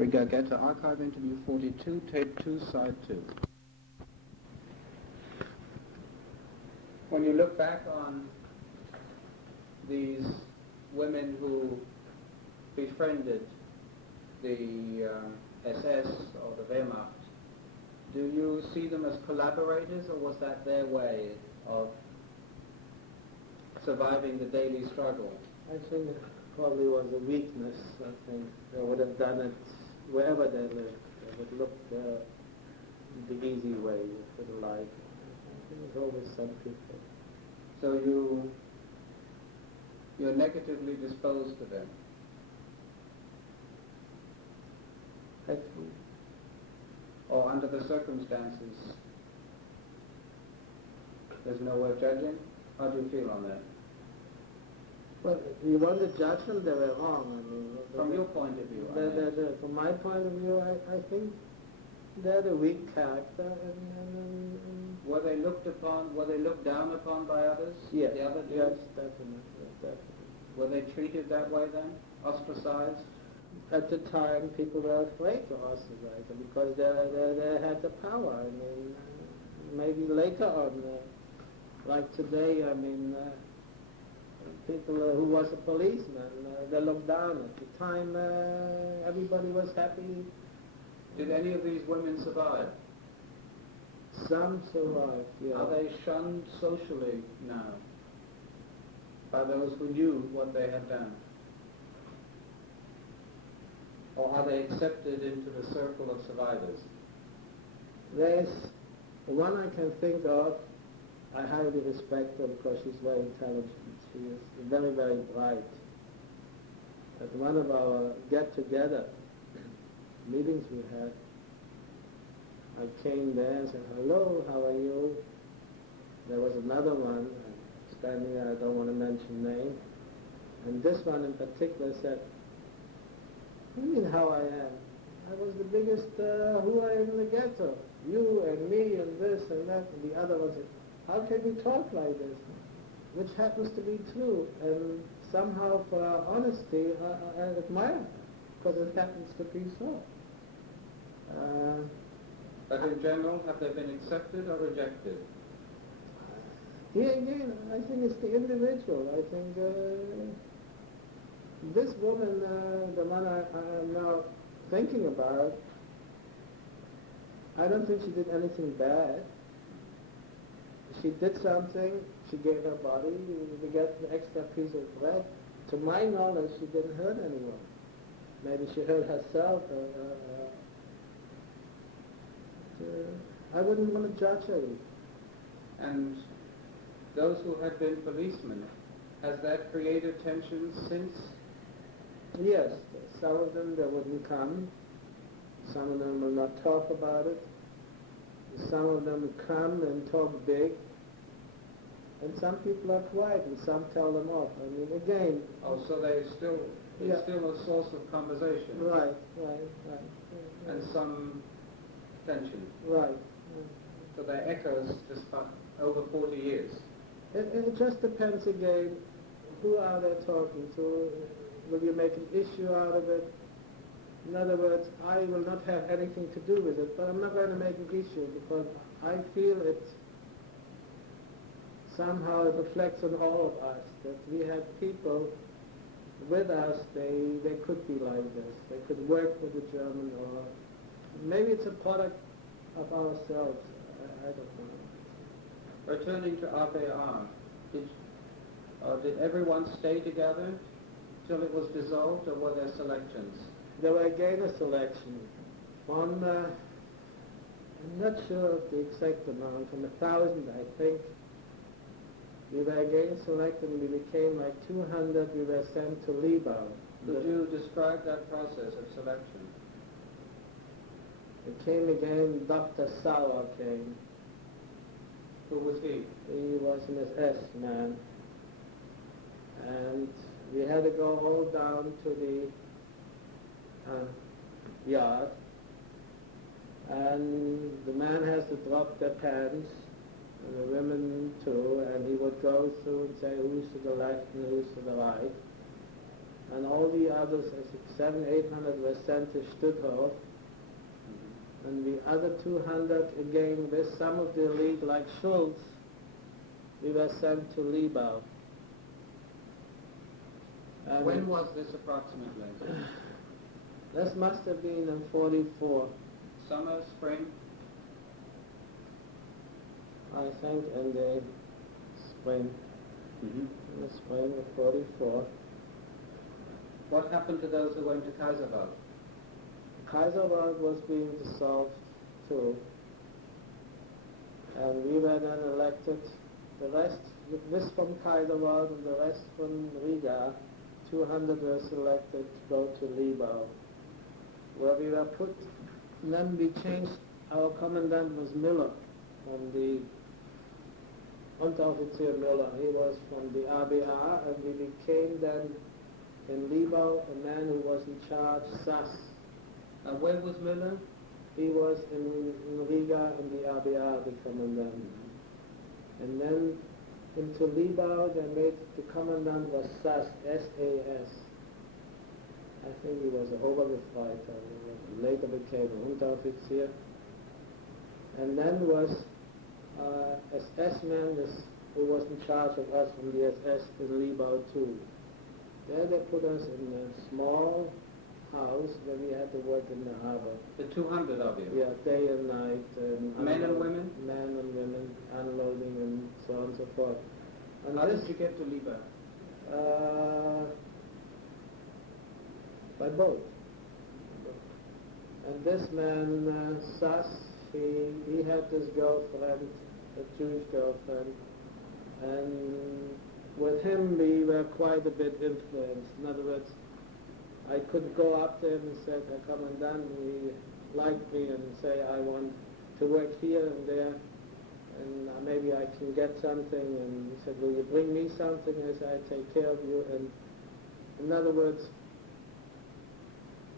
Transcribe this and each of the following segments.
Brigagetta Archive Interview 42, Tape 2, Side 2. When you look back on these women who befriended the SS or the Wehrmacht, do you see them as collaborators, or was that their way of surviving the daily struggle? I think it probably was a weakness. I think they would have done it wherever they lived. They would look the easy way for the life. I think there's always some people. So you're negatively disposed to them? I think. Or under the circumstances, there's no way of judging? How do you feel on that? Well, you want to judge them, they were wrong. I mean, from your point of view? From my point of view, I think they're the weak character. And were they looked upon? Were they looked down upon by others? Yes, the other yes, definitely. Were they treated that way then? Ostracized? At the time, people were afraid to ostracize them because they had the power. I mean, maybe later on, like today, I mean, people who was a policeman, they looked down. At the time, everybody was happy. Did any of these women survive? Some survived, yeah. Are they shunned socially now by those who knew what they had done? Or are they accepted into the circle of survivors? There's the one I can think of. I highly respect her because she's very intelligent. She is very, very bright. At one of our get-together meetings we had, I came there and said, "Hello, how are you?" There was another one standing there, I don't want to mention name, and this one in particular said, "What do you mean how I am? I was the biggest hooah in the ghetto. You and me and this and that." And the other one said, "How can you talk like this?" Which happens to be true. And somehow for our honesty, I admire her, because it happens to be so. But in general, have they been accepted or rejected? Here again, I think it's the individual. I think this woman, the one I am now thinking about, I don't think she did anything bad. She did something, she gave her body to get an extra piece of bread. To my knowledge, she didn't hurt anyone. Maybe she hurt herself. I wouldn't want to judge her. And those who had been policemen, has that created tensions since? Yes, some of them, they wouldn't come. Some of them will not talk about it. Some of them come and talk big. And some people are quiet and some tell them off. I mean, again... Oh, so it's still a source of conversation. Right. And some tension. Right. So they're echoes just over 40 years. It just depends again, who are they talking to? Will you make an issue out of it? In other words, I will not have anything to do with it, but I'm not going to make an issue because I feel it somehow reflects on all of us, that we have people with us, they could be like this. They could work with the German, or maybe it's a product of ourselves. I don't know. Returning to APR, did everyone stay together till it was dissolved, or were there selections? There were again a selection. From, I'm not sure of the exact amount, from 1,000 I think, we were again selected and we became like 200, we were sent to Libau. Could you describe that process of selection? It came again, Dr. Sauer came. Who was he? He was an SS man. And we had to go all down to the yard. And the man has to drop their pants, and the women too, and he would go through and say who's to the left and who's to the right. and all the others, I think 700-800 were sent to Stuttgart, and the other 200, again, with some of the elite, like Schultz, we were sent to Libau. And When was this approximately? this must have been in 44. Summer, spring? I think in the spring. Mm-hmm. In the spring of 44. What happened to those who went to Kaiserwald? Kaiserwald was being dissolved too. And we were then elected, the rest, this from Kaiserwald and the rest from Riga, 200 were selected to go to Libau, where we were put. And then we changed, our commandant was Miller, from the Unteroffizier Miller. He was from the ABA, and we became then in Libau a man who was in charge, SAS. And where was Miller? He was in Riga in the ABA, the commandant. And then into Libau, they made, the commandant was SAS, S-A-S. I think he was an Obergefreiter, later became an Unteroffizier. And then was SS man who was in charge of us from the SS in Libau too. There they put us in a small house where we had to work in the harbor. The 200 of you? Yeah, day and night. Men and women? Men and women, unloading and so on and so forth. And How did you get to Libau? By boat. And this man, Sass, he had this girlfriend, a Jewish girlfriend, and with him we were quite a bit influenced. In other words, I could go up to him and say, Commandant, he liked me, and say, I want to work here and there, and maybe I can get something. And he said, will you bring me something? I said, I take care of you. And in other words,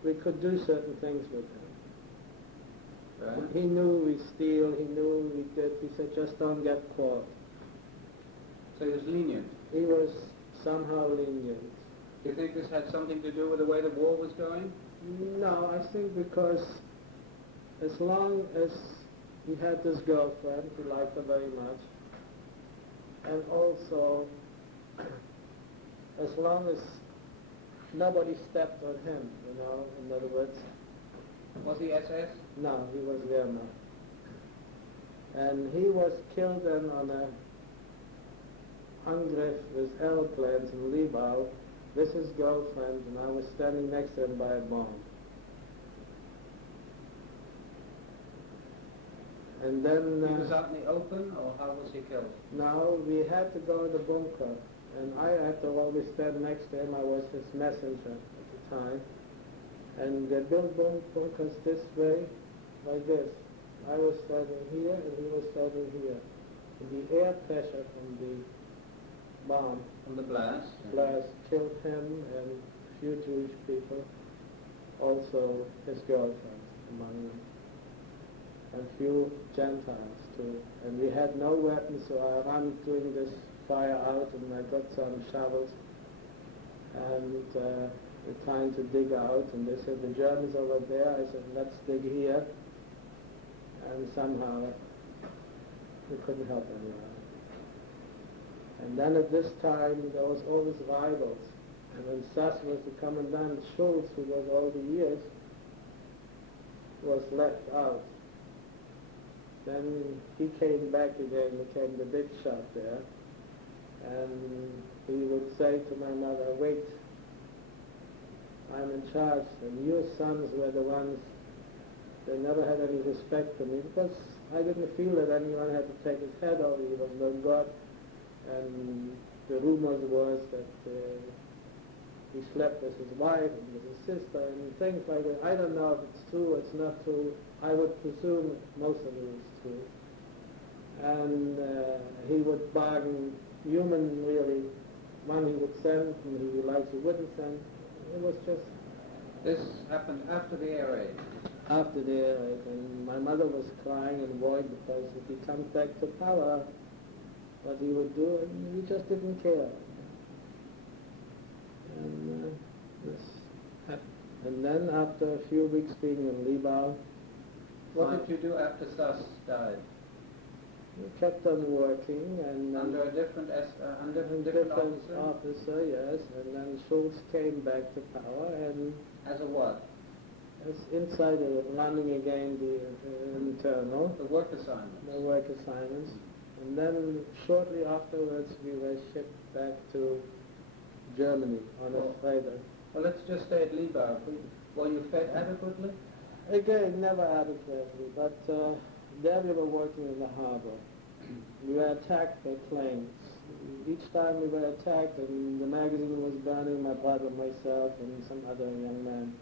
we could do certain things with him. Right. He knew we steal, he knew we did. He said, just don't get caught. So he was lenient. He was somehow lenient. Do you think this had something to do with the way the war was going? No, I think because as long as he had this girlfriend, he liked her very much, and also as long as nobody stepped on him, you know, in other words. Was he SS? No, he was Wehrmacht. And he was killed then on a Angriff with airplanes in Libau with his girlfriend, and I was standing next to him by a bomb. And then... he was out in the open, or how was he killed? No, we had to go in the bunker, and I had to always stand next to him. I was his messenger at the time. And they built bunkers this way, like this. I was standing here, and he was standing here. And the air pressure from the bomb, From the blast? killed him and a few Jewish people, also his girlfriend among them, and few Gentiles too. And we had no weapons, so I ran doing this fire out, and I got some shovels, and we're trying to dig out, and they said, the Germans over there. I said, let's dig here. And somehow we couldn't help anyone. And then at this time, there was always rivals. And when Sass was the commandant, Schultz, who was all the years, was left out. Then he came back again, became the big shot there. And he would say to my mother, wait, I'm in charge, and your sons were the ones, they never had any respect for me, because I didn't feel that anyone had to take his head off. He was no God, and the rumors was that he slept with his wife and with his sister and things like that. I don't know if it's true or it's not true. I would presume most of it is true. And he would bargain human, really, money he would send, and he likes he wouldn't send. It was just... This happened after the air raid? After the air raid, and my mother was crying and worried because if he comes back to power, what he would do, and we just didn't care. And And then after a few weeks being in Libau, What did you do after Stas died? we kept on working and Under a different a different officer, yes, and then Schultz came back to power and As a what? as insider running again the internal, The work assignment. the work assignments. And then shortly afterwards we were shipped back to Germany on a freighter. Well, let's just stay at Libau. Were you fed adequately? Again, never adequately, but there we were working in the harbor. We were attacked by planes. Each time we were attacked and the magazine was burning, my brother, myself, and some other young man,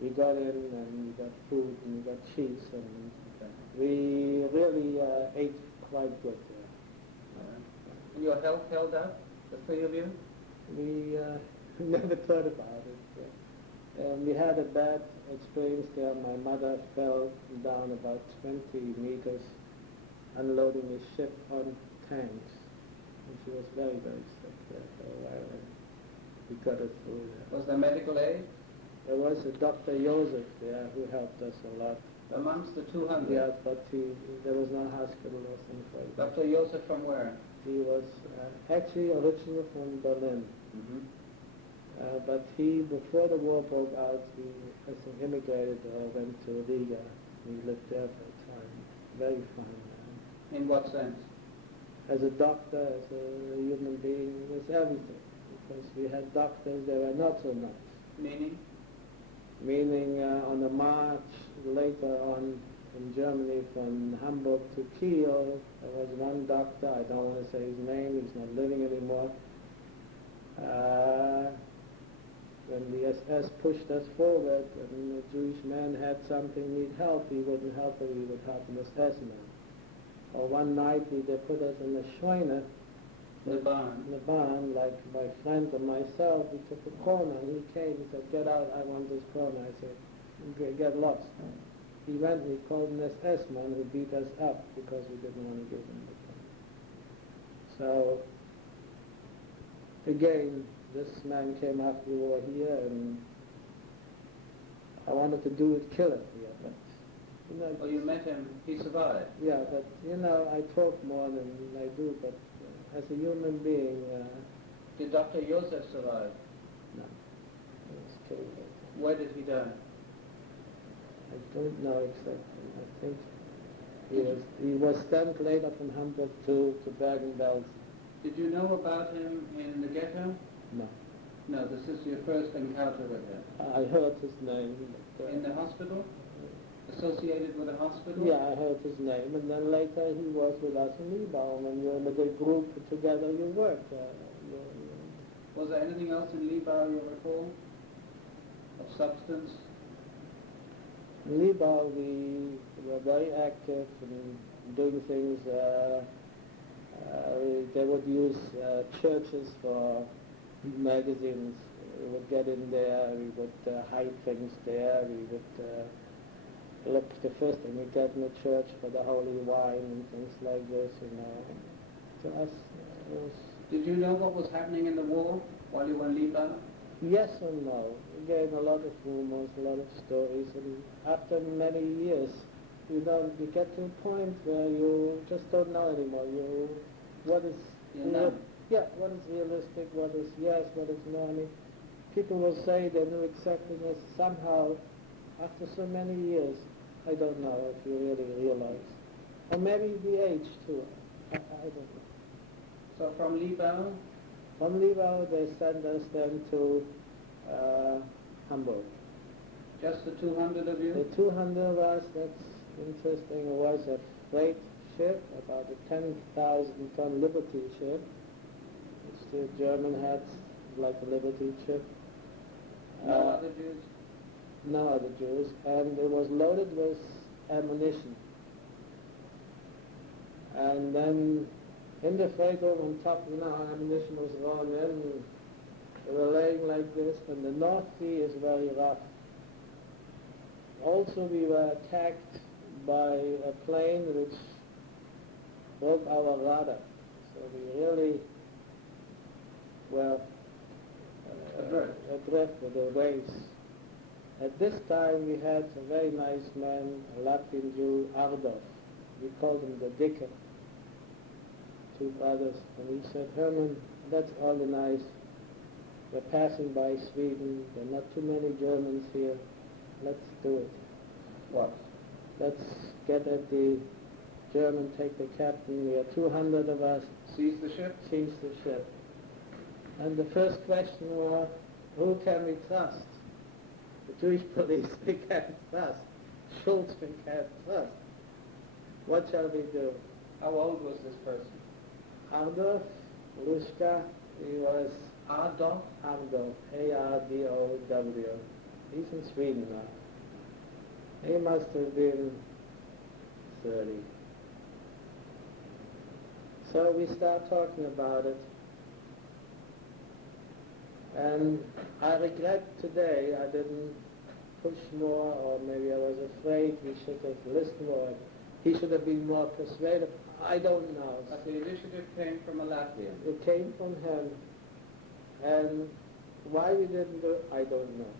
we got in and we got food and we got cheese, and we really ate quite good there. And your health held up, the three of you? We never thought about it. We had a bad experience there. My mother fell down about 20 meters unloading a ship on tanks. And she was very, very sick there for a while, and we got her through there. Was there medical aid? There was a Dr. Joseph there who helped us a lot. Amongst the 200? Yeah, but there was no hospital or something like that. Dr. Joseph from where? He was actually originally from Berlin. Mm-hmm. But he, before the war broke out, he I think immigrated or went to Riga. He lived there for a time. Very fine man. In what sense? As a doctor, as a human being, was everything. Because we had doctors that were not so nice. Meaning? Meaning on a march later on in Germany from Hamburg to Kiel, there was one doctor, I don't want to say his name, he's not living anymore. When the SS pushed us forward and the Jewish man had something, need help, he wouldn't help him, he would help an SS man. Or one night they put us in the Schweine, The barn. in the barn, like my friend and myself, we took a corner, and he came, he said, get out, I want this corner. I said, get lost. He went and he called an SS man who beat us up because we didn't want to give him the corner. So, again, this man came after the war here, and I wanted to kill him here, but, you know... Oh, you met him, he survived? Yeah, but, you know, I talk more than I do, but as a human being... Did Dr. Joseph survive? No. He was killed. Where did he die? I don't know exactly. I think he was sent later from Hamburg to Bergen-Belsen. Did you know about him in the ghetto? No. No, this is your first encounter with him. I heard his name. In the hospital? Associated with the hospital? Yeah, I heard his name, and then later he was with us in Libau. When you're in a big group together, you work. Was there anything else in Libau you recall? Of substance? In Libau, we were very active in doing things. They would use churches for magazines. We would get in there, we would hide things there, we would look, the first thing we get in the church for the holy wine and things like this, you know. To us, it was... Did you know what was happening in the war while you were in Libau? Yes and no. Again, a lot of rumors, a lot of stories, and after many years, you get to a point where you just don't know anymore. What is realistic, what is yes, what is no. I mean, people will say they knew exactly this. Somehow, after so many years, I don't know if you really realize. Or maybe the age too. I don't know. So from Libau? From Libau, they sent us then to Hamburg. Just the 200 of you? The 200 of us, that's interesting. It was a freight ship, about a 10,000-ton Liberty ship, which the German had, like a Liberty ship. No other Jews? No other Jews. And it was loaded with ammunition. And then in the freight room on top, ammunition was thrown in. They were laying like this, and the North Sea is very rough. Also, we were attacked by a plane which broke our rudder. So we really were adrift with the waves. At this time we had a very nice man, a Latvian Jew, Ardov. We called him the Dicker, two brothers. And he said, Herman, that's all nice. We're passing by Sweden. There are not too many Germans here. Let's do it. What? Let's get at the German, take the captain. We are 200 of us. Seize the ship? Seize the ship. And the first question was, who can we trust? The Jewish police we can't trust. Schultz we can't trust. What shall we do? How old was this person? Ardov, Lushka, he was Ardov? Ardov, A-R-D-O-W. He's in Sweden now. He must have been 30. So we start talking about it. And I regret today I didn't push more, or maybe I was afraid we should have listened more. He should have been more persuasive. I don't know. But the initiative came from a Latvian. It came from him. And why we didn't do it, I don't know.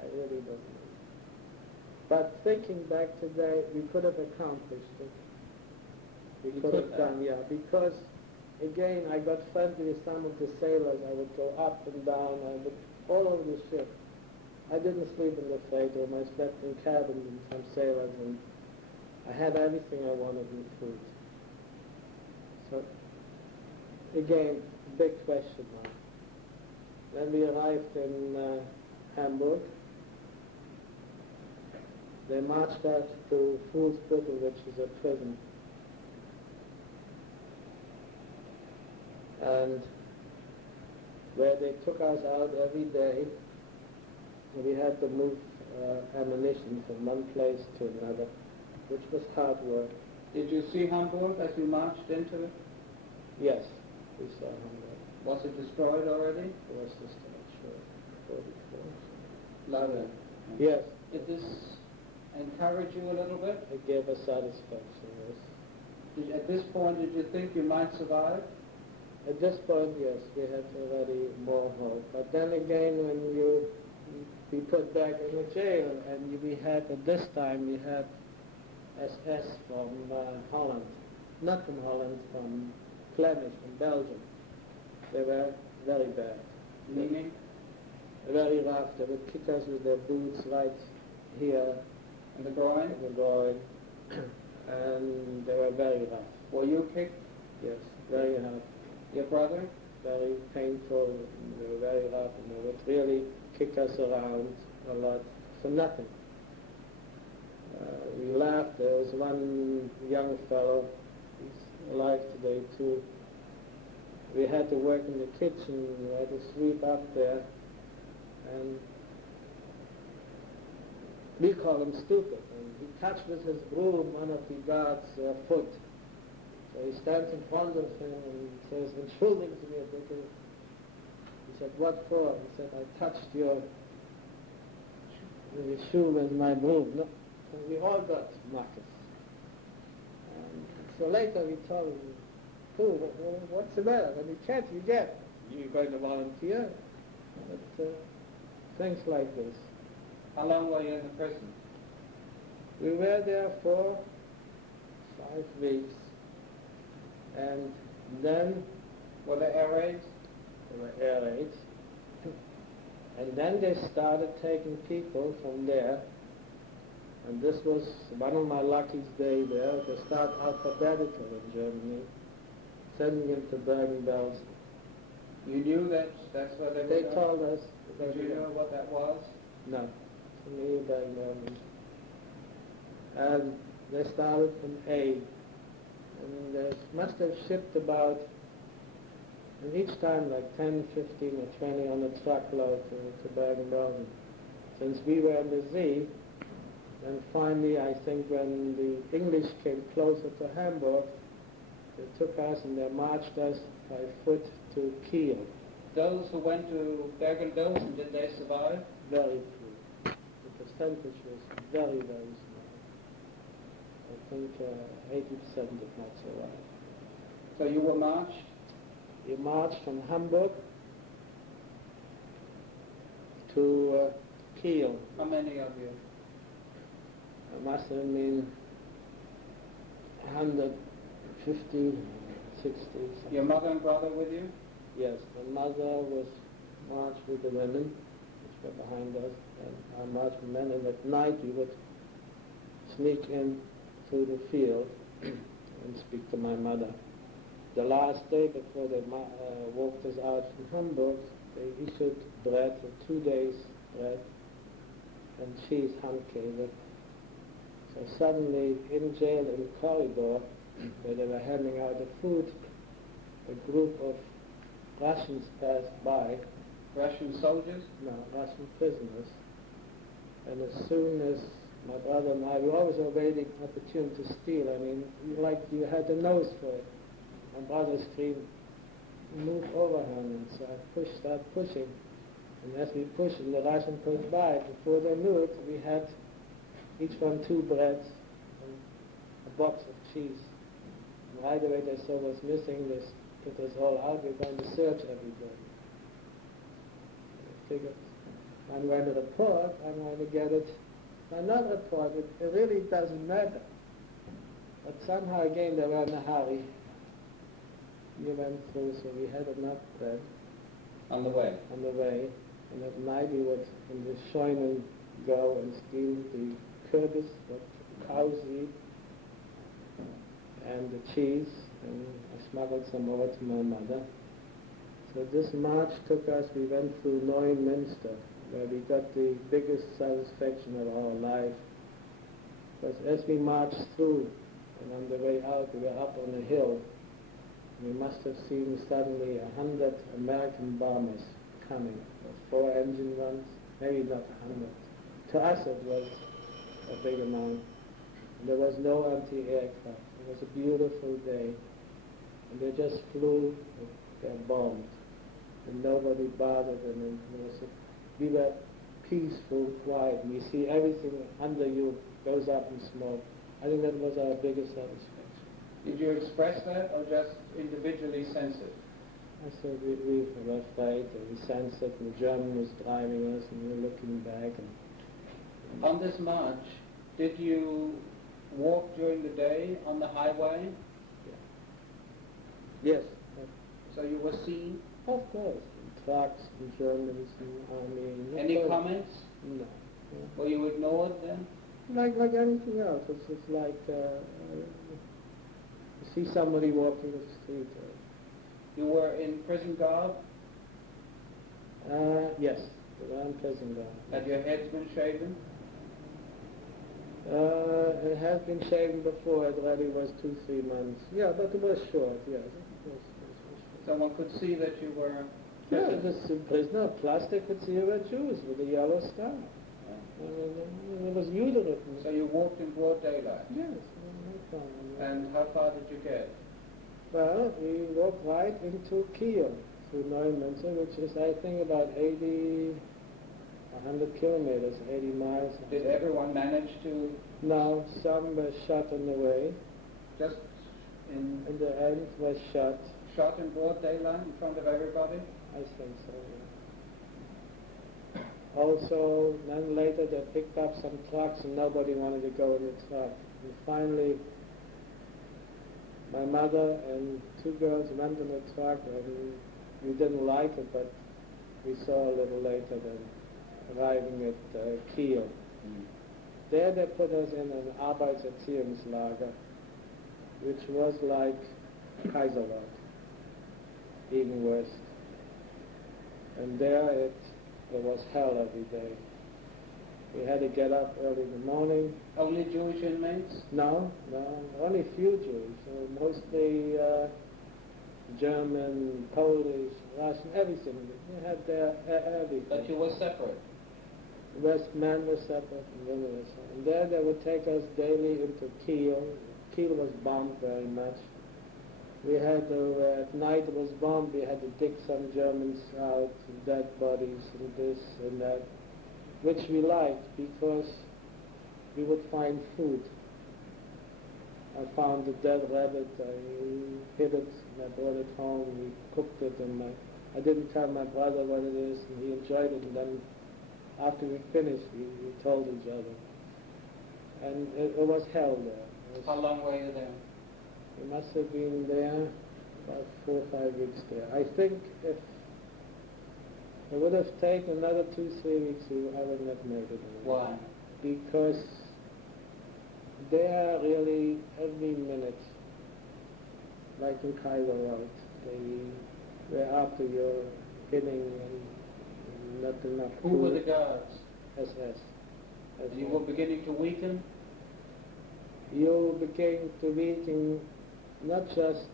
I really don't know. But thinking back today, we could have accomplished it. We You could could have have. done, yeah, because again, I got friendly with some of the sailors. I would go up and down, I would all over the ship. I didn't sleep in the freight room. I slept in cabins and some sailors, and I had everything I wanted in food. So, again, big question mark. When we arrived in Hamburg, they marched us to Fuhlsbüttel, which is a prison. And where they took us out every day, we had to move ammunition from one place to another, which was hard work. Did you see Hamburg as you marched into it? Yes, we saw Hamburg. Was it destroyed already? It was destroyed, sure, 44. Louder. Yes, Did this encourage you a little bit? it gave us satisfaction, yes. At this point, did you think you might survive? At this point, yes, we had already more hope. But then again, when you be put back in the jail, and we had, at this time, we had SS from Holland. Not from Holland, from Flemish, from Belgium. They were very bad. Meaning? Very rough. They would kick us with their boots right here In the groin? in the groin. And they were very rough. Were you kicked? Yes, very rough. Your brother? Very painful. They were very rough, and they would really kick us around a lot for nothing. We laughed. There was one young fellow, he's alive today too. We had to work in the kitchen, we had to sweep up there, and we call him stupid. And he touched with his broom one of the guards' foot. So he stands in front of him and says, "Entschuldigen Sie mir bitte." He said, "What for?" He said, "I touched your shoe with my broom." No. So we all got markers. And so later we told him, what's the matter? When you can't, you get. You're going to volunteer? But things like this. How long were you in the prison? We were there for 5 weeks. And then Were there air raids? there were air raids. And then they started taking people from there. And this was one of my luckiest days there. They start alphabetical in Germany, sending them to Bergen-Belsen. You knew that's where they were They going? told us. Did you know what that was? No, to me, Bergen-Belsen. And they started from A. And they must have shipped about, and each time like 10, 15 or 20 on a truckload to Bergen-Belsen. Since we were in the Z, and finally I think when the English came closer to Hamburg, they took us and they marched us by foot to Kiel. Those who went to Bergen-Belsen, did they survive? Very few. The percentage was very, very small. I think 80% did not survive. So you were marched? We marched from Hamburg to Kiel. How many of you? I must have been 150, 60. Your mother and brother with you? Yes, my mother was marched with the women, which were behind us, and I marched with men, and at night we would sneak in through the field and speak to my mother. The last day before they walked us out from Hamburg, they issued bread for 2 days, bread and cheese, handkäse. So suddenly, in jail, in the corridor, where they were handing out the food, a group of Russians passed by. Russian soldiers? No, Russian prisoners. And as soon as my brother and I, we always were waiting opportune to steal. I mean, like you had the nose for it. My brother screamed, "Move over, Herman." So I started pushing. And as we pushed, and the Russian pushed by, before they knew it, we had each one 2 breads and a box of cheese. And right away they saw was missing, they put us all out, we're going to search everybody. I figured, I'm going to report, I'm going to get it. I'm not report, it really doesn't matter. But somehow again they were in a hurry. We went through, so we had enough bread. On the way? On the way. And at night we would, in the Scheunen, go and steal the kürbis, what cows eat, and the cheese, and I smuggled some over to my mother. So this march took us, we went through Neumünster, where we got the biggest satisfaction of our life. Because as we marched through, and on the way out, we were up on a hill, we must have seen suddenly 100 American bombers coming, 4-engine ones, maybe not 100. To us it was a big amount. And there was no anti-aircraft. It was a beautiful day. And they just flew, they bombed. And nobody bothered them. And we were peaceful, quiet. And you see everything under you goes up in smoke. I think that was our biggest satisfaction. Did you express that or just individually sense it? I said we were afraid, and we sensed it, and the German was driving us, and we were looking back. And on this march, did you walk during the day on the highway? Yes. So you were seen? Of course. Trucks, and Germans, and army. Any comments? No. Were you ignored then? Like anything else. It's like you see somebody walking the street. You were in prison garb? Yes, we were in prison garb. Had your heads been shaven? It had been shaven before. It already was 2-3 months. Yeah, but it was short. Yes, it was short. So one could see that you were. Yeah, it was a prisoner. Plus, they could see you were Jews with a yellow star. It was beautiful. So you walked in broad daylight? Yes, no problem. And how far did you get? Well, we walked right into Kiel through Neumünster, which is, I think, about 100 kilometers, 80 miles. Did everyone manage to? No, some were shot on the way. Just in the end was shot. Shot in broad daylight in front of everybody? I think so, yeah. Also, then later they picked up some trucks and nobody wanted to go in the truck. And finally, my mother and 2 girls went in the truck, and we didn't like it, but we saw a little later then arriving at Kiel. There they put us in an Arbeitserziehungslager, which was like Kaiserwald, even worse. And there was hell every day. We had to get up early in the morning. Only Jewish inmates? No, only few Jews. Mostly German, Polish, Russian, everything. We had there everything. But you were separate? Men were separate and women were separate. And there they would take us daily into Kiel. Kiel was bombed very much. We had to, at night it was bombed, we had to dig some Germans out, dead bodies and this and that, which we liked because we would find food. I found a dead rabbit, I hid it, and I brought it home, we cooked it, and I didn't tell my brother what it is, and he enjoyed it, and then after we finished, we told each other. And it was hell there. How long were you there? We must have been there about 4 or 5 weeks there. I think if it would have taken another 2-3 weeks, I wouldn't have made it. Why? Because there really every minute, like in Kaiser Road, they were after your hitting and not enough. Who were the guards? SS. And you were beginning to weaken? You begin to weaken not just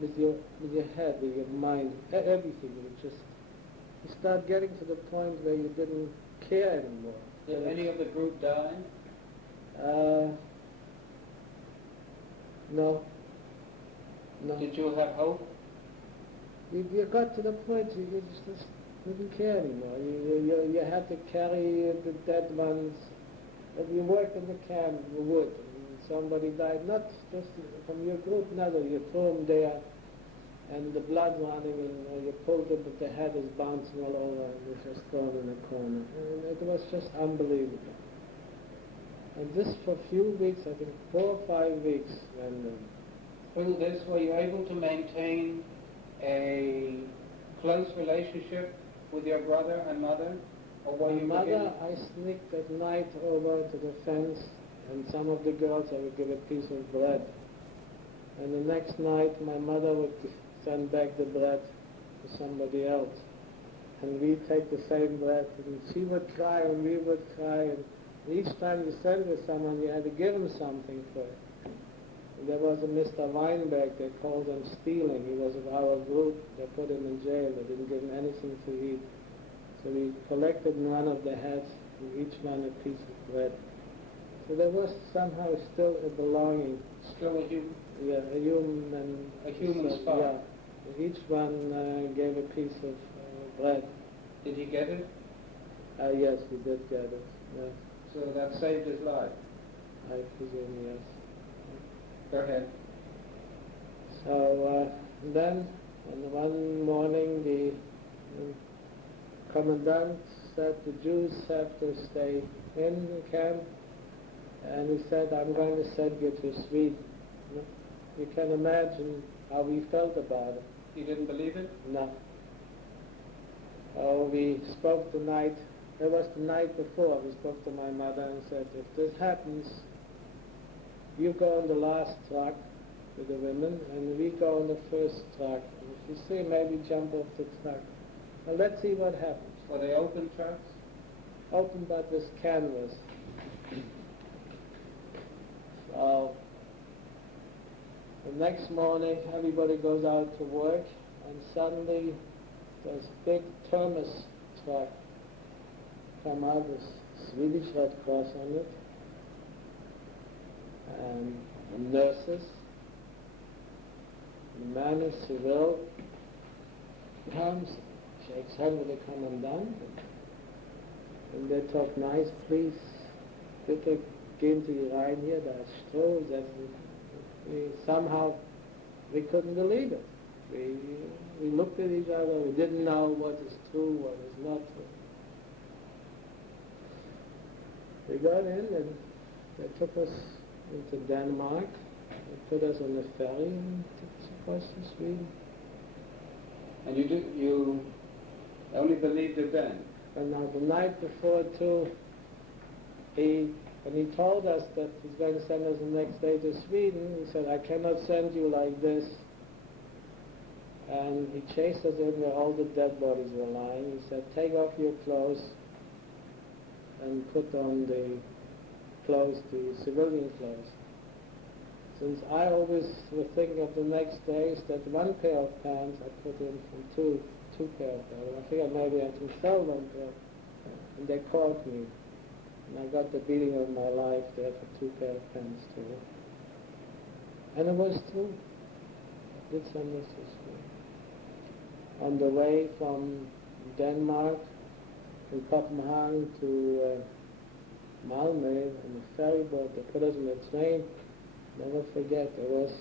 with your head, with your mind, everything. You start getting to the point where you didn't care anymore. Did any of the group die? No. Did you have hope? You got to the point you just didn't care anymore. You had to carry the dead ones. If you worked in the camp, you would. And somebody died, not just from your group, another. You threw them there, and the blood running, and you pulled them, but the head is bouncing all over, and you're just thrown in a corner. And it was just unbelievable. And this for a few weeks, I think 4 or 5 weeks, and through this, were you able to maintain a close relationship with your brother and mother? Or were you mother, I sneaked at night over to the fence, and some of the girls I would give a piece of bread. And the next night, my mother would send back the bread to somebody else. And we'd take the same bread, and she would cry, and we would cry, and each time you sent with someone, you had to give them something for it. And there was a Mr. Weinberg, they called him stealing. He was of our group. They put him in jail. They didn't give him anything to eat. So we collected one of the heads, and each one a piece of bread. So there was somehow still a belonging. Still a human? Yeah, a human spark. Yeah. Each one gave a piece of bread. Did he get it? Yes, he did get it. Yes. So that saved his life? I presume, yes. Go ahead. So then, one morning, the commandant said the Jews have to stay in the camp, and he said, I'm going to send you to Sweden. You can imagine how we felt about it. You didn't believe it? No. Oh, we spoke the night, it was the night before, we spoke to my mother and said, if this happens, you go on the last truck with the women, and we go on the first truck. And if you see, maybe jump off the truck. Well, let's see what happens. Were they open trucks? Open but with canvas. So, the next morning, everybody goes out to work, and suddenly there's a big thermos truck come out with Swedish Red Cross on it, and nurses. The man in civil comes, shakes hands with the commandant, and they talk nice, please, bitte gehen Sie rein hier, da ist Stroh. Somehow we couldn't believe it. We looked at each other, we didn't know what is true, what is not true. We got in and they took us into Denmark, they put us on the ferry and took us across to Sweden. And you only believed it then? And now the night before too, when he told us that he's going to send us the next day to Sweden, he said, I cannot send you like this. And he chased us in where all the dead bodies were lying. He said, take off your clothes and put on the clothes, the civilian clothes. Since I always would think of the next day is that one pair of pants I put in from two pair of pants. I figured maybe I can sell one pair. And they caught me. And I got the beating of my life there for 2 pair of pants too. And it was true. I did send this to school. On the way from Denmark, from Copenhagen to Malmö, on the ferry boat, they put us in the train. Never forget, there was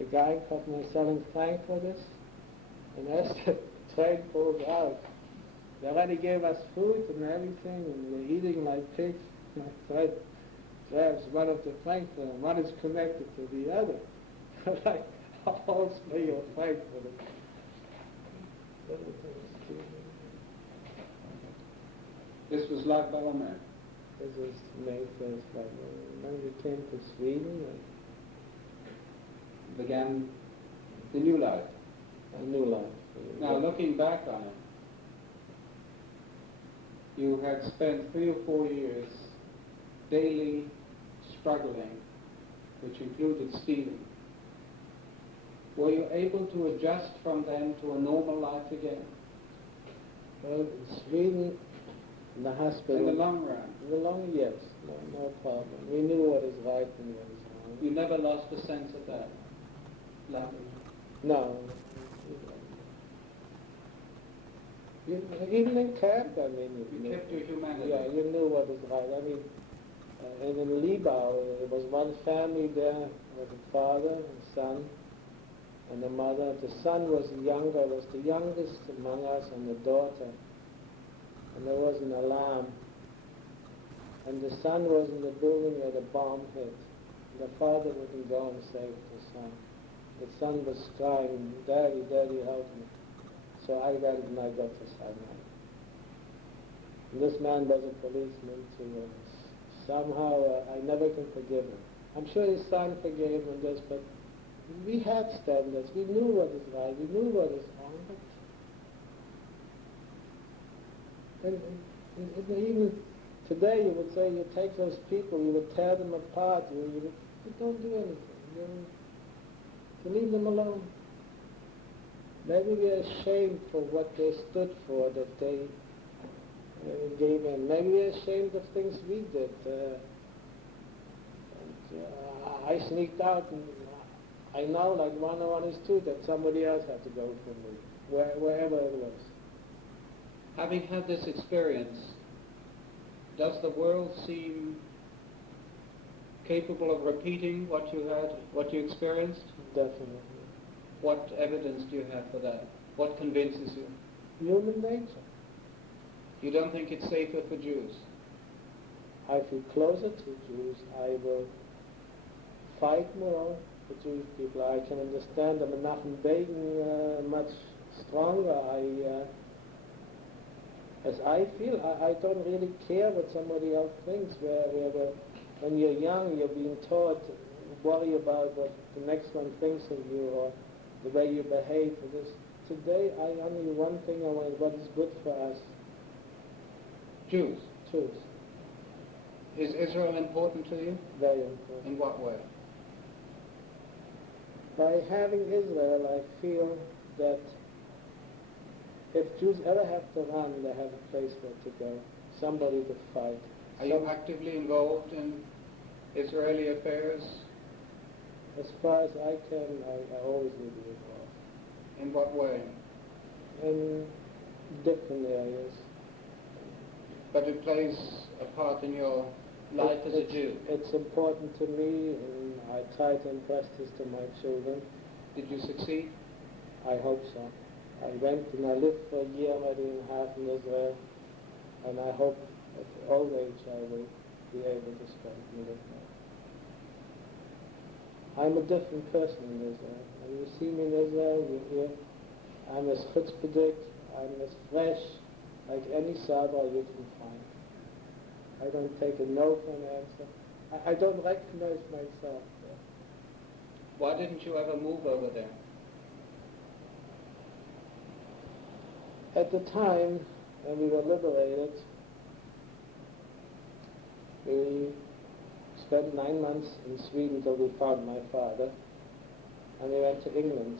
a guy in Copenhagen selling frankfurters, and as the train pulled out, They already gave us food and everything, and we're eating like pigs. And I tried to grab one of the Frankfurt, and one is connected to the other. Like a whole sleigh of Frankfurt. This was Lag Balaman. This was May 1st, like when we came to Sweden, Began the new life. a new life. Now, looking back on it, you had spent 3 or 4 years daily struggling, which included stealing. Were you able to adjust from then to a normal life again? Well, in Sweden, in the hospital. In the long run? In the long, yes, no problem. We knew what is right and what is wrong. You never lost a sense of that? No. Even in camp, I mean, You kept your humanity. yeah, you knew what was right. I mean, and in Libau, there was one family there with a father and son and a mother. The son was younger, was the youngest among us, and the daughter. And there was an alarm. And the son was in the building where the bomb hit. The father wouldn't go and save the son. The son was crying, "Daddy, Daddy, help me." So I went and I got the son out. And this man was a policeman too. Somehow I never can forgive him. I'm sure his son forgave him this, but we had standards. We knew what is right. We knew what is wrong. And even today you would say you take those people, you would tear them apart. You don't do anything. You leave them alone. Maybe we're ashamed for what they stood for, that they gave in. Maybe we're ashamed of things we did. I sneaked out, and I know, like 101 is true, that somebody else had to go for me, wherever it was. Having had this experience, does the world seem capable of repeating what you had, what you experienced? Definitely. What evidence do you have for that? What convinces you? Human nature. You don't think it's safer for Jews? I feel closer to Jews. I will fight more for Jewish people. I can understand the Menachem Begin much stronger. As I feel, I don't really care what somebody else thinks. When you're young, you're being taught, worry about what the next one thinks of you or the way you behave for this. Today, I only one thing I want, what is good for us. Jews. Jews. Is Israel important to you? Very important. In what way? By having Israel, I feel that if Jews ever have to run, they have a place where to go, somebody to fight. Are you actively involved in Israeli affairs? As far as I can, I always will be involved. In what way? In different areas. But it plays a part in your life as a Jew. It's important to me, and I try to impress this to my children. Did you succeed? I hope so. I went and I lived for a year already and a half in Israel, and I hope at old age I will be able to spend with it. I'm a different person in Israel. When you see me in Israel, you hear, I'm as chutzpahdik, I'm as fresh, like any Sabbath you can find. I don't take a no for an answer. I don't recognize myself there. Why didn't you ever move over there? At the time when we were liberated, we spent 9 months in Sweden till we found my father, and we went to England.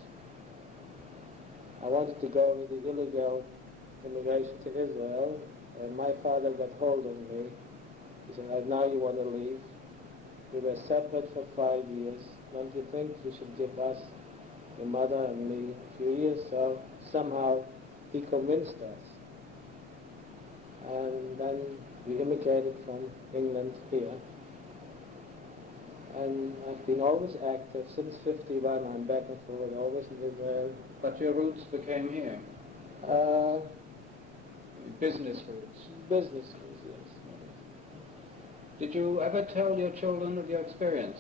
I wanted to go with the illegal immigration to Israel, and my father got hold of me. He said, "Now you want to leave? We were separate for 5 years. Don't you think you should give us, your mother and me, a few years?" So somehow he convinced us. And then we immigrated from England here. And I've been always active. Since 51, I'm back and forward, always in Israel. But your roots became here. business schools. Business schools, yes. Did you ever tell your children of your experience?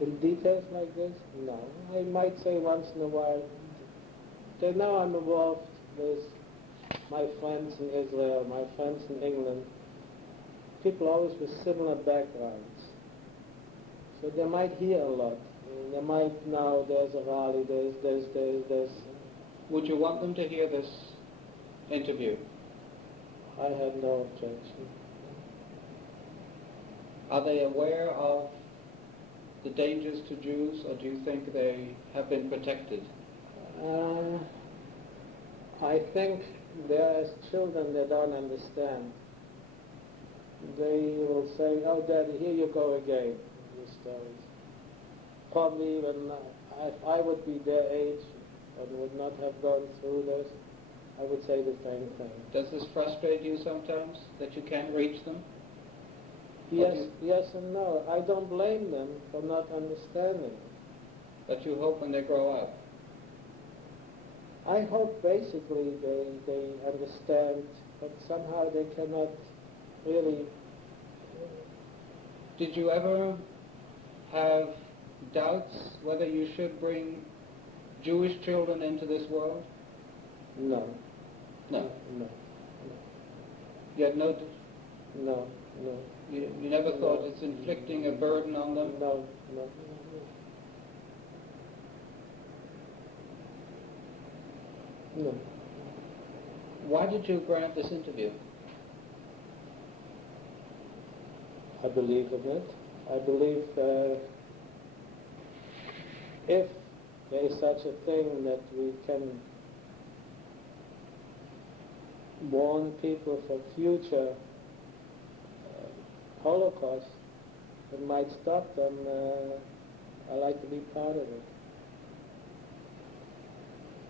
In details like this? No. I might say once in a while. They know I'm involved with my friends in Israel, my friends in England, people always with similar backgrounds. So they might hear a lot. They might know there's a rally, there's. Would you want them to hear this interview? I have no objection. Are they aware of the dangers to Jews, or do you think they have been protected? I think they're as children, they don't understand. They will say, "Oh, Daddy, here you go again," these stories. Probably when if I would be their age and would not have gone through this, I would say the same thing. Does this frustrate you sometimes, that you can't reach them? Yes and no. I don't blame them for not understanding. But you hope when they grow up? I hope basically they understand, but somehow they cannot really. Did you ever have doubts whether you should bring Jewish children into this world? No. No. No. You had no. No. You never thought it's inflicting a burden on them? No. No. Why did you grant this interview? I believe in it. I believe if there is such a thing that we can warn people for future Holocaust that might stop them, I like to be part of it.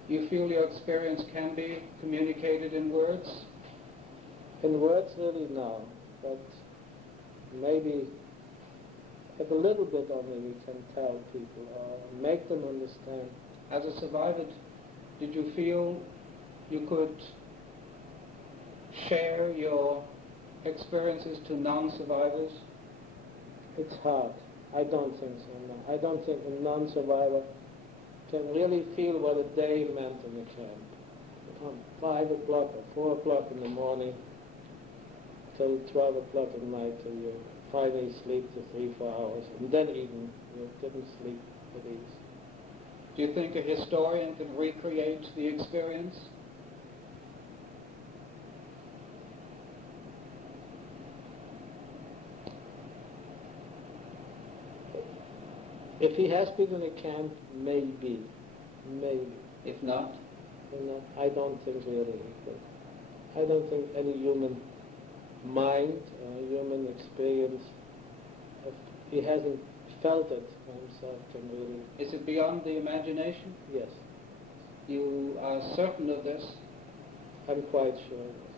You feel your experience can be communicated in words? In words, really, no. But maybe a little bit only we can tell people or make them understand. As a survivor, did you feel you could share your experiences to non-survivors? It's hard. I don't think so, no. I don't think a non-survivor can really feel what a day meant in the camp. From 5 o'clock or 4 o'clock in the morning till 12 o'clock at night till you finally sleep for 3-4 hours, and then even you didn't sleep at ease. Do you think a historian can recreate the experience? If he has been in a camp, maybe. If not? I don't think really he could. I don't think any human mind, human experience, if he hasn't felt it for himself, can really. Is it beyond the imagination? Yes. You are certain of this? I'm quite sure of it.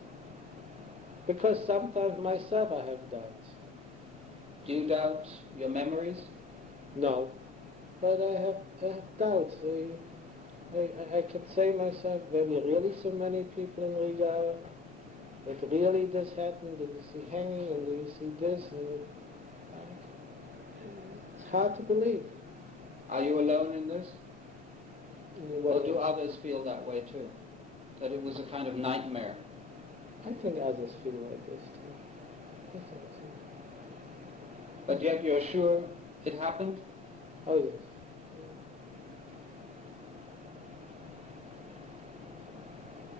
Because sometimes myself I have doubts. Do you doubt your memories? No, but I have doubts. I can say myself, were we really so many people in Riga? That really this happened? Did you see hanging and did you see this? And it's hard to believe. Are you alone in this? Well, Or do others feel that way too? That it was a kind of nightmare? I think others feel like this too. I think so. But yet you're sure it happened? Oh yes.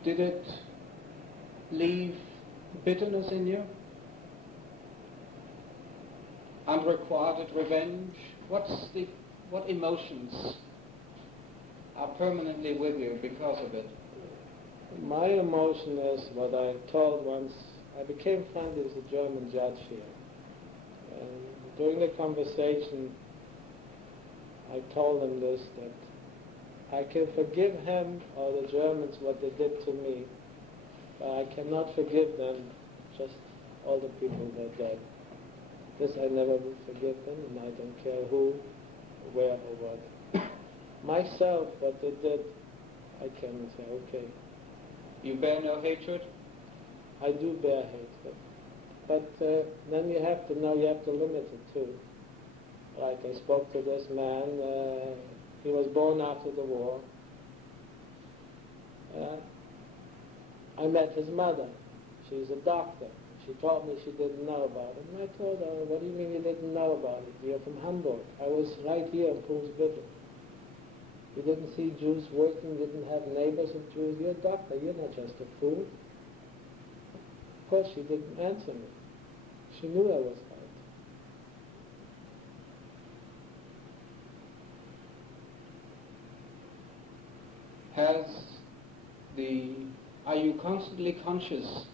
Did it leave bitterness in you? Unrequited revenge? What emotions are permanently with you because of it? My emotion is what I told once. I became friendly with a German judge here. And during the conversation, I told him this, that I can forgive him or the Germans what they did to me, but I cannot forgive them, just all the people that died. This I never will forgive them, and I don't care who, where, or what. Myself, what they did, I can say, okay, You bear no hatred? I do bear hatred. But then you have to know, you have to limit it too. Like I spoke to this man, he was born after the war. I met his mother. She's a doctor. She told me she didn't know about it. And I told her, what do you mean you didn't know about it? You're from Hamburg. I was right here in Poolsbüttel. You didn't see Jews working, didn't have neighbors of Jews. You're a doctor, you're not just a fool. Of course, she didn't answer me. She knew I was right. Are you constantly conscious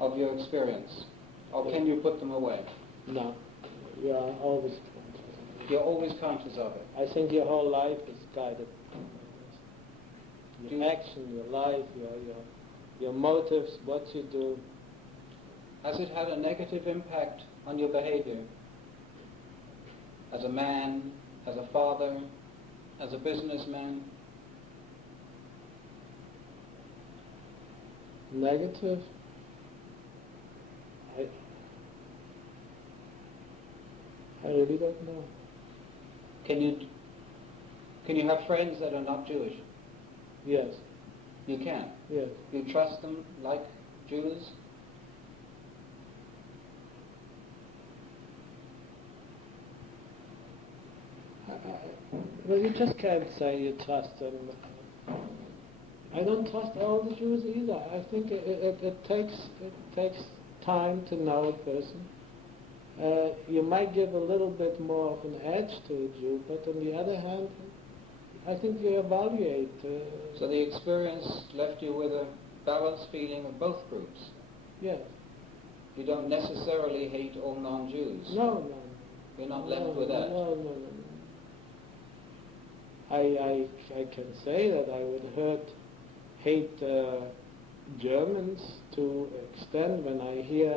of your experience? Or can you put them away? No, you are always conscious. You're always conscious of it? I think your whole life is guided by this. Your action, your life, your motives, what you do. Has it had a negative impact on your behavior? As a man, as a father, as a businessman? Negative? I really don't know. Can you have friends that are not Jewish? Yes. You can? Yes. You trust them like Jews? Well, you just can't say you trust them. I don't trust all the Jews either. I think it takes time to know a person. You might give a little bit more of an edge to a Jew, but on the other hand, I think you evaluate. So the experience left you with a balanced feeling of both groups? Yes. You don't necessarily hate all non-Jews? No. You're not left with that? No. I can say that I would hate Germans to extent when I hear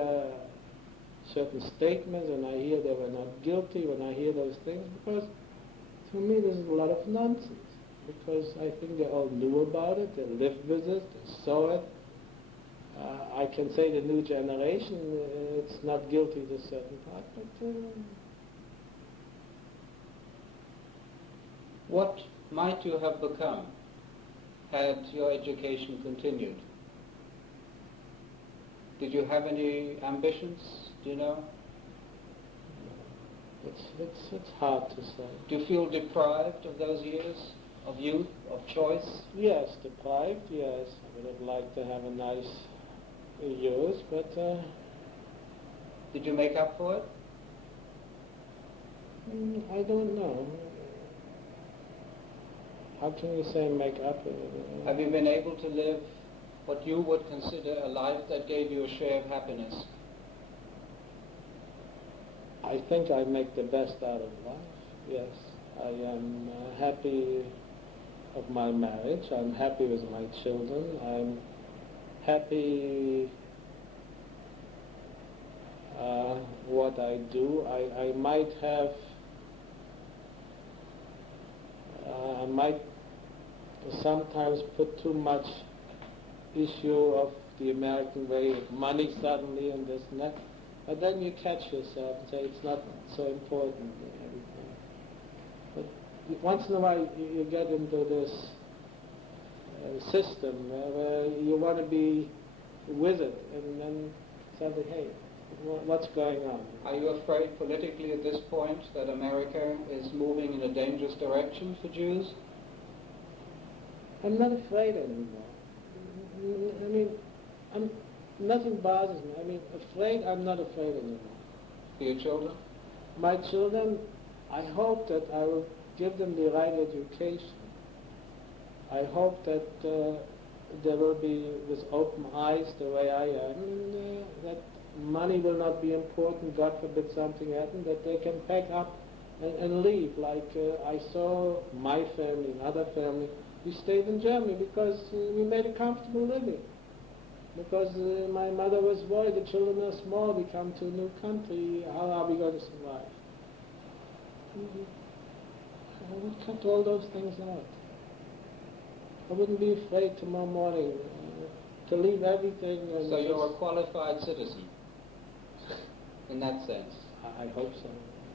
certain statements, when I hear they were not guilty, when I hear those things, because to me this is a lot of nonsense, because I think they all knew about it, they lived with it, they saw it. I can say the new generation, it's not guilty to a certain part, but what might you have become had your education continued? Did you have any ambitions, do you know? It's hard to say. Do you feel deprived of those years of youth, of choice? Yes, deprived, yes. I would have liked to have a nice years, but... Did you make up for it? I don't know. How can you say make up? Have you been able to live what you would consider a life that gave you a share of happiness? I think I make the best out of life, yes. I am happy of my marriage. I'm happy with my children. I'm happy what I do. I might have... I might sometimes put too much issue of the American way of money suddenly and this and that, but then you catch yourself and say it's not so important and everything. But once in a while you get into this system where you want to be with it, and then suddenly, hey, what's going on? Are you afraid politically at this point that America is moving in a dangerous direction for Jews? I'm not afraid anymore. I mean, nothing bothers me. I mean, afraid, I'm not afraid anymore. For your children? My children, I hope that I will give them the right education. I hope that they will be with open eyes the way I am, and that money will not be important, God forbid something happens, that they can pack up and leave. Like I saw my family, another family, we stayed in Germany because we made a comfortable living. Because my mother was worried, the children are small, we come to a new country, how are we going to survive? I would cut all those things out. I wouldn't be afraid tomorrow morning to leave everything. And So you're a qualified citizen, in that sense. I hope so.